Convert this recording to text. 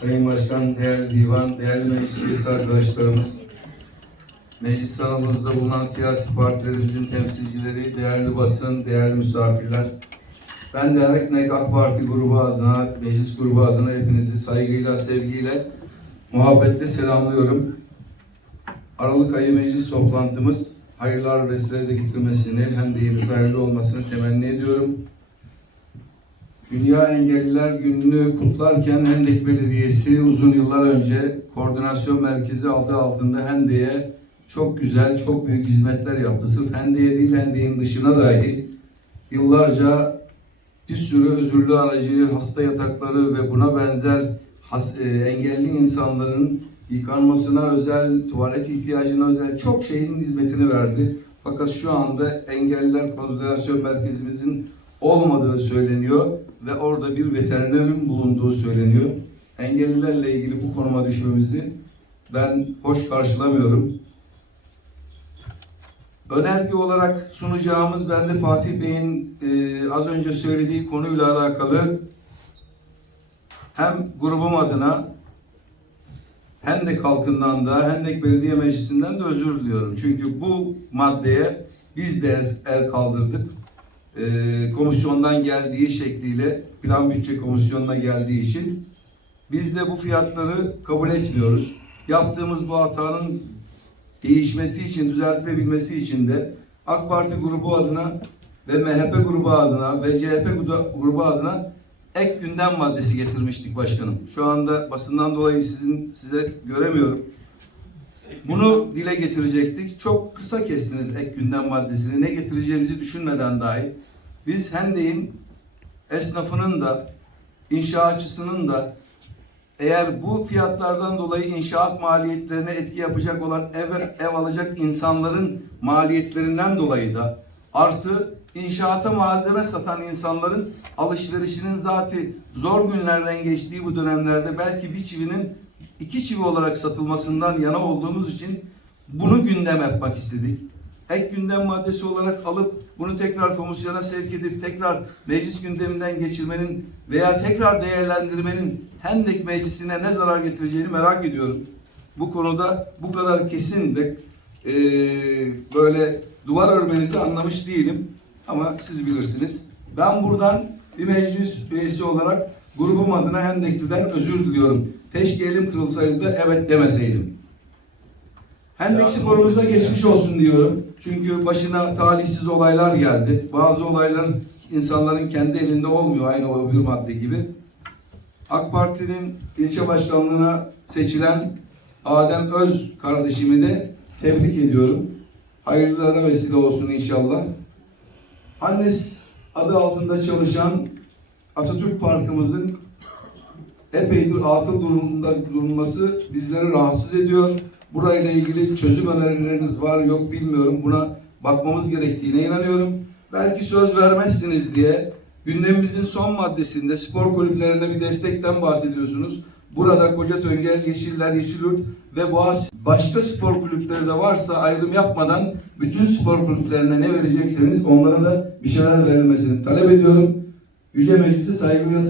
Sayın Başkan, değerli divan, değerli meclis arkadaşlarımız, meclis salonumuzda bulunan siyasi partilerimizin temsilcileri, değerli basın, değerli misafirler, ben de Ekmek AK Parti grubu adına, meclis grubu adına hepinizi saygıyla, sevgiyle, muhabbetle selamlıyorum. Aralık ayı meclis toplantımız hayırlar vesile de getirmesini, hem de hayırlı olmasını temenni ediyorum. Dünya Engelliler Günü'nü kutlarken Hendek Belediyesi uzun yıllar önce koordinasyon merkezi adı altında Hendek'e çok güzel, çok büyük hizmetler yaptı. Sırf Hendek'e değil, Hendek'in dışına dahi yıllarca bir sürü özürlü aracı, hasta yatakları ve buna benzer has- e, engelli insanların yıkanmasına özel, tuvalet ihtiyacına özel çok şeyin hizmetini verdi. Fakat şu anda Engelliler Koordinasyon Merkezimizin olmadığı söyleniyor ve orada bir veterinerin bulunduğu söyleniyor. Engellilerle ilgili bu konuma düşmemizi ben hoş karşılamıyorum. Önerge olarak sunacağımız ben de Fatih Bey'in e, az önce söylediği konuyla alakalı hem grubum adına Hendek halkından da Hendek Belediye Meclisi'nden de özür diliyorum. Çünkü bu maddeye biz de el- kaldırdık. E, komisyondan geldiği şekliyle Plan Bütçe Komisyonu'na geldiği için biz de bu fiyatları kabul etmiyoruz. Yaptığımız bu hatanın değişmesi için, düzeltilebilmesi için de AK Parti grubu adına ve MHP grubu adına ve CHP grubu- adına ek gündem maddesi getirmiştik başkanım. Şu anda basından dolayı sizin size göremiyorum. Bunu dile getirecektik. Çok kısa kestiniz ek gündem maddesini. Ne getireceğimizi düşünmeden dahi. Biz Hendek'in esnafının da inşaatçısının da eğer bu fiyatlardan dolayı inşaat maliyetlerine etki yapacak olan ev, ev alacak insanların maliyetlerinden dolayı da artı inşaata malzeme satan insanların alışverişinin zati zor günlerden geçtiği bu dönemlerde belki bir çivinin iki çivi olarak satılmasından yana olduğumuz için bunu gündem yapmak istedik. Ek gündem maddesi olarak alıp bunu tekrar komisyona sevk edip tekrar meclis gündeminden geçirmenin veya tekrar değerlendirmenin Hendek Meclisi'ne ne zarar getireceğini merak ediyorum. Bu konuda bu kadar kesin de eee, böyle duvar örmenizi anlamış değilim. Ama siz bilirsiniz. Ben buradan bir meclis üyesi olarak grubum adına Hendekli'den özür diliyorum. Keşke elim kırılsaydı da evet demeseydim. Hendek sporumuza geçmiş olsun diyorum. Çünkü başına talihsiz olaylar geldi. Bazı olaylar insanların kendi elinde olmuyor aynı o öbür madde gibi. AK Parti'nin ilçe başkanlığına seçilen Adem Öz kardeşimi de tebrik ediyorum. Hayırlara vesile olsun inşallah. Annes adı altında çalışan Atatürk Parkımızın epeydir atıl durumunda durulması bizleri rahatsız ediyor. Burayla ilgili çözüm önerileriniz var yok bilmiyorum. Buna bakmamız gerektiğine inanıyorum. Belki söz vermezsiniz diye gündemimizin son maddesinde spor kulüplerine bir destekten bahsediyorsunuz. Burada Koca Töngel, Yeşiller, Yeşilyurt ve Boğaz başka spor kulüpleri de varsa ayrım yapmadan bütün spor kulüplerine ne verecekseniz onlara da bir şeyler verilmesini talep ediyorum. Yüce Meclisi saygıyla